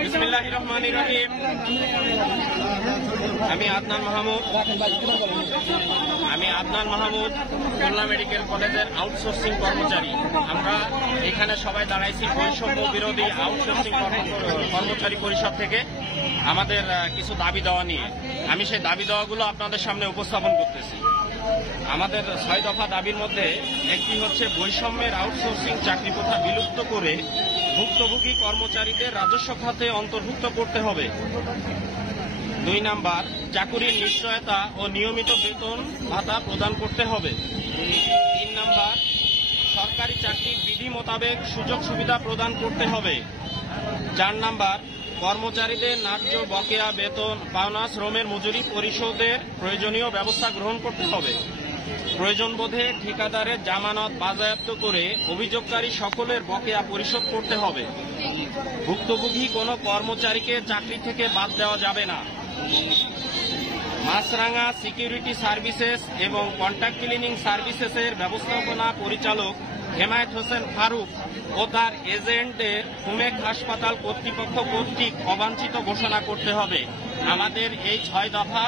বিসমিল্লাহির রহমানির রহিম। আমি আদনান মাহমুদ খুলনা মেডিকেল কলেজের আউটসোর্সিং কর্মচারী। আমরা এখানে সবাই দাঁড়াইছি বৈষম্য বিরোধী আউটসোর্সিং কর্মচারী পরিষদ থেকে আমাদের কিছু দাবি দেওয়া নিয়ে। আমি সেই দাবি দেওয়াগুলো আপনাদের সামনে উপস্থাপন করতেছি। আমাদের 6 দফা দাবির মধ্যে একটি হচ্ছে বৈষম্যের আউটসোর্সিং চাকরি প্রথা বিলুপ্ত করে ভুক্তভোগী কর্মচারীদের রাজস্ব খাতে অন্তর্ভুক্ত করতে হবে। 2 নাম্বার, চাকুরির নিশ্চয়তা ও নিয়মিত বেতন ভাতা প্রদান করতে হবে। 3 নাম্বার, সরকারি চাকরির বিধি মোতাবেক সুযোগ সুবিধা প্রদান করতে হবে। 4 নাম্বার, কর্মচারীদের ন্যায্য বকেয়া বেতন পাওনা শ্রমের মজুরি পরিশোধের প্রয়োজনীয় ব্যবস্থা গ্রহণ করতে হবে। প্রয়োজন বোধে ঠিকাদারের জামানত বাজেয়াপ্ত করে অভিযোগকারী সকলের বকেয়া পরিশোধ করতে হবে। ভুক্তভোগী কোনো কর্মচারীকে চাকরি থেকে বাদ দেওয়া যাবে না। মাছরাঙা সিকিউরিটি সার্ভিসেস এবং কন্ট্রাক্ট ক্লিনিং সার্ভিসেসের ব্যবস্থাপনা পরিচালক হেমায়েত হোসেন ফারুক ও তার এজেন্টদের কুমেক হাসপাতাল কর্তৃপক্ষ কর্তৃক অবাঞ্ছিত ঘোষণা করতে হবে। আমাদের এই 6 দফা